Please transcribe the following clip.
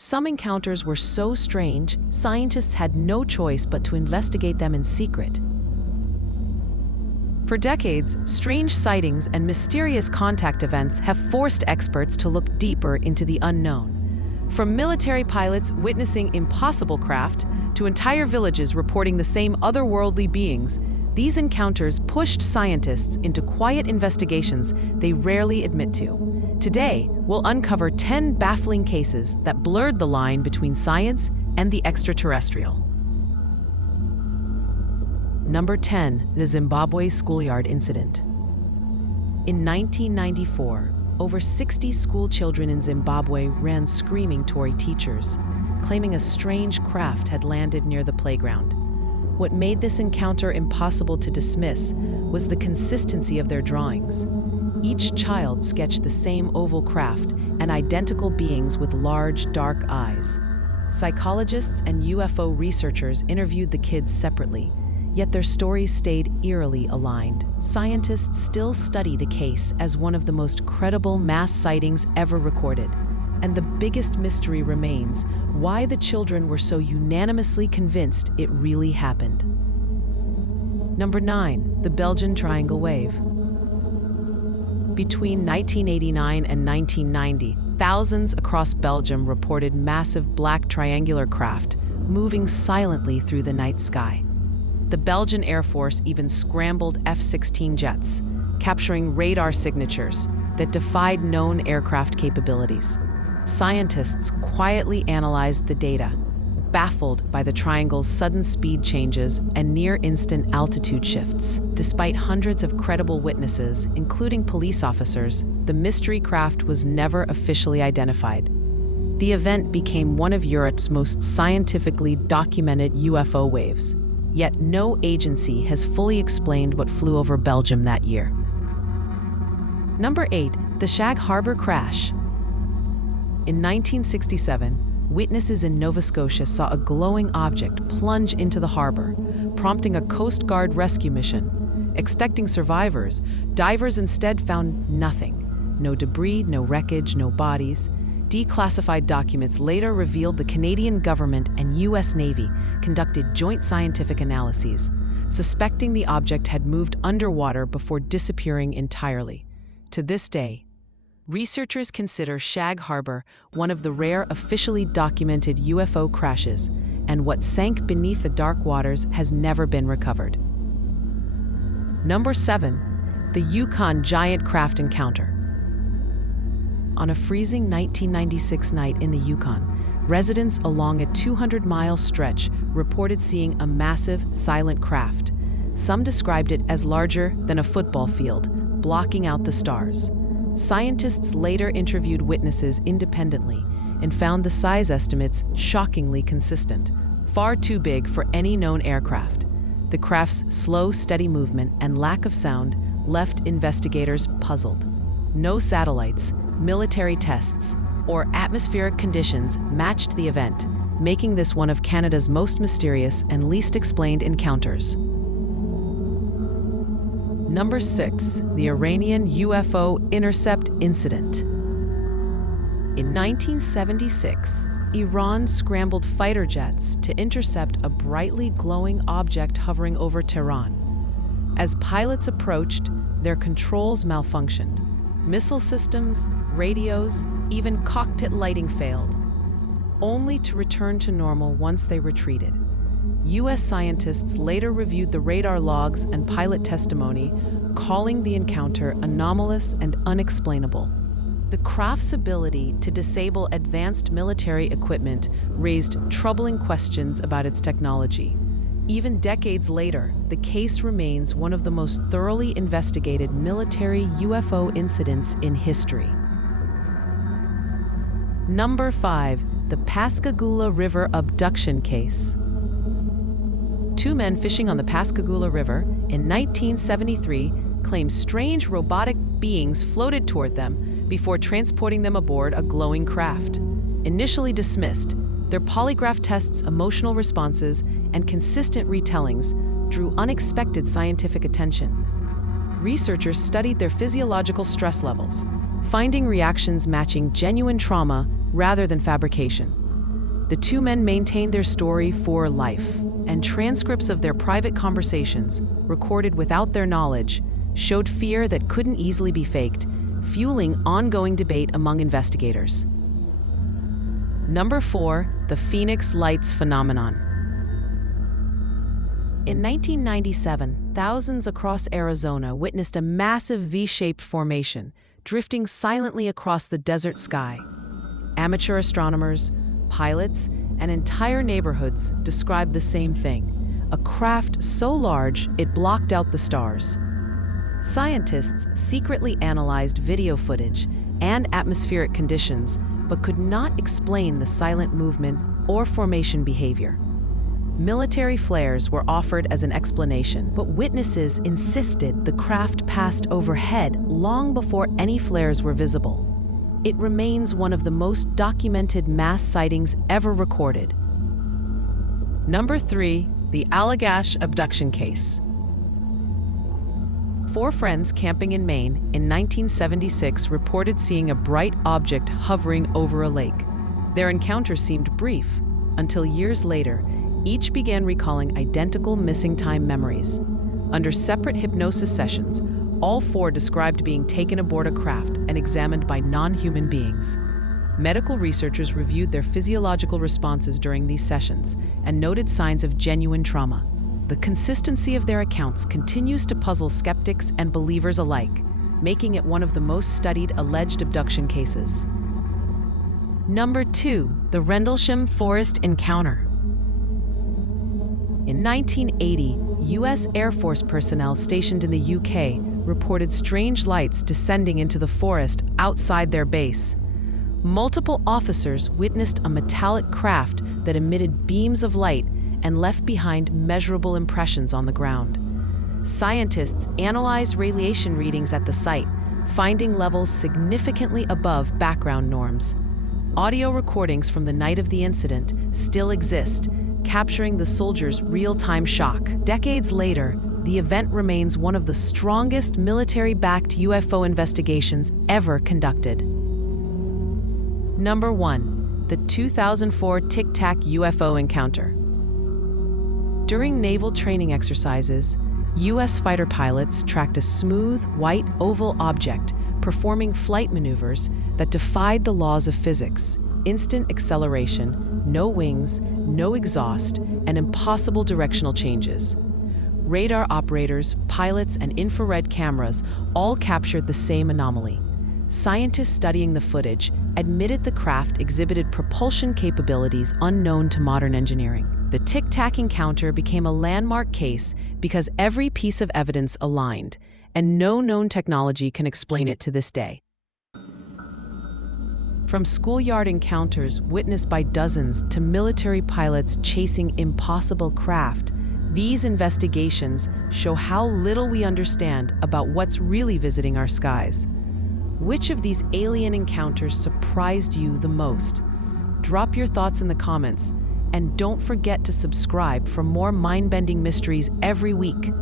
Some encounters were so strange, scientists had no choice but to investigate them in secret. For decades, strange sightings and mysterious contact events have forced experts to look deeper into the unknown. From military pilots witnessing impossible craft to entire villages reporting the same otherworldly beings, these encounters pushed scientists into quiet investigations they rarely admit to. Today, we'll uncover 10 baffling cases that blurred the line between science and the extraterrestrial. Number 10. The Zimbabwe Schoolyard Incident. In 1994, over 60 school children in Zimbabwe ran screaming toward teachers, claiming a strange craft had landed near the playground. What made this encounter impossible to dismiss was the consistency of their drawings. Each child sketched the same oval craft and identical beings with large, dark eyes. Psychologists and UFO researchers interviewed the kids separately, yet their stories stayed eerily aligned. Scientists still study the case as one of the most credible mass sightings ever recorded. And the biggest mystery remains why the children were so unanimously convinced it really happened. Number 9. The Belgian Triangle Wave. Between 1989 and 1990, thousands across Belgium reported massive black triangular craft moving silently through the night sky. The Belgian Air Force even scrambled F-16 jets, capturing radar signatures that defied known aircraft capabilities. Scientists quietly analyzed the data, baffled by the triangle's sudden speed changes and near-instant altitude shifts. Despite hundreds of credible witnesses, including police officers, the mystery craft was never officially identified. The event became one of Europe's most scientifically documented UFO waves. Yet no agency has fully explained what flew over Belgium that year. Number 8. The Shag Harbor Crash. In 1967, witnesses in Nova Scotia saw a glowing object plunge into the harbor, prompting a Coast Guard rescue mission. Expecting survivors, divers instead found nothing. No debris, no wreckage, no bodies. Declassified documents later revealed the Canadian government and U.S. Navy conducted joint scientific analyses, suspecting the object had moved underwater before disappearing entirely. To this day, researchers consider Shag Harbor one of the rare officially documented UFO crashes, and what sank beneath the dark waters has never been recovered. Number 7. The Yukon Giant Craft Encounter. On a freezing 1996 night in the Yukon, residents along a 200-mile stretch reported seeing a massive, silent craft. Some described it as larger than a football field, blocking out the stars. Scientists later interviewed witnesses independently and found the size estimates shockingly consistent, far too big for any known aircraft. The craft's slow, steady movement and lack of sound left investigators puzzled. No satellites, military tests, or atmospheric conditions matched the event, making this one of Canada's most mysterious and least explained encounters. Number 6. The Iranian UFO Intercept Incident. In 1976, Iran scrambled fighter jets to intercept a brightly glowing object hovering over Tehran. As pilots approached, their controls malfunctioned. Missile systems, radios, even cockpit lighting failed, only to return to normal once they retreated. U.S. scientists later reviewed the radar logs and pilot testimony, calling the encounter anomalous and unexplainable. The craft's ability to disable advanced military equipment raised troubling questions about its technology. Even decades later, the case remains one of the most thoroughly investigated military UFO incidents in history. Number 5. The Pascagoula River Abduction Case. Two men fishing on the Pascagoula River in 1973 claimed strange robotic beings floated toward them before transporting them aboard a glowing craft. Initially dismissed, their polygraph tests, emotional responses, and consistent retellings drew unexpected scientific attention. Researchers studied their physiological stress levels, finding reactions matching genuine trauma rather than fabrication. The two men maintained their story for life, and transcripts of their private conversations, recorded without their knowledge, showed fear that couldn't easily be faked, fueling ongoing debate among investigators. Number 4, the Phoenix Lights phenomenon. In 1997, thousands across Arizona witnessed a massive V-shaped formation drifting silently across the desert sky. Amateur astronomers, pilots, and entire neighborhoods described the same thing: a craft so large it blocked out the stars. Scientists secretly analyzed video footage and atmospheric conditions, but could not explain the silent movement or formation behavior. Military flares were offered as an explanation, but witnesses insisted the craft passed overhead long before any flares were visible. It remains one of the most documented mass sightings ever recorded. Number 3, the Allagash abduction case. 4 friends camping in Maine in 1976 reported seeing a bright object hovering over a lake. Their encounter seemed brief, until years later, each began recalling identical missing time memories. Under separate hypnosis sessions, all 4 described being taken aboard a craft and examined by non-human beings. Medical researchers reviewed their physiological responses during these sessions and noted signs of genuine trauma. The consistency of their accounts continues to puzzle skeptics and believers alike, making it one of the most studied alleged abduction cases. Number 2, the Rendlesham Forest Encounter. In 1980, U.S. Air Force personnel stationed in the UK reported strange lights descending into the forest outside their base. Multiple officers witnessed a metallic craft that emitted beams of light and left behind measurable impressions on the ground. Scientists analyzed radiation readings at the site, finding levels significantly above background norms. Audio recordings from the night of the incident still exist, capturing the soldiers' real-time shock. Decades later, the event remains one of the strongest military-backed UFO investigations ever conducted. Number 1, the 2004 Tic-Tac UFO Encounter. During naval training exercises, U.S. fighter pilots tracked a smooth, white oval object performing flight maneuvers that defied the laws of physics: instant acceleration, no wings, no exhaust, and impossible directional changes. Radar operators, pilots, and infrared cameras all captured the same anomaly. Scientists studying the footage admitted the craft exhibited propulsion capabilities unknown to modern engineering. The Tic-Tac encounter became a landmark case because every piece of evidence aligned, and no known technology can explain it to this day. From schoolyard encounters witnessed by dozens to military pilots chasing impossible craft, these investigations show how little we understand about what's really visiting our skies. Which of these alien encounters surprised you the most? Drop your thoughts in the comments, and don't forget to subscribe for more mind-bending mysteries every week.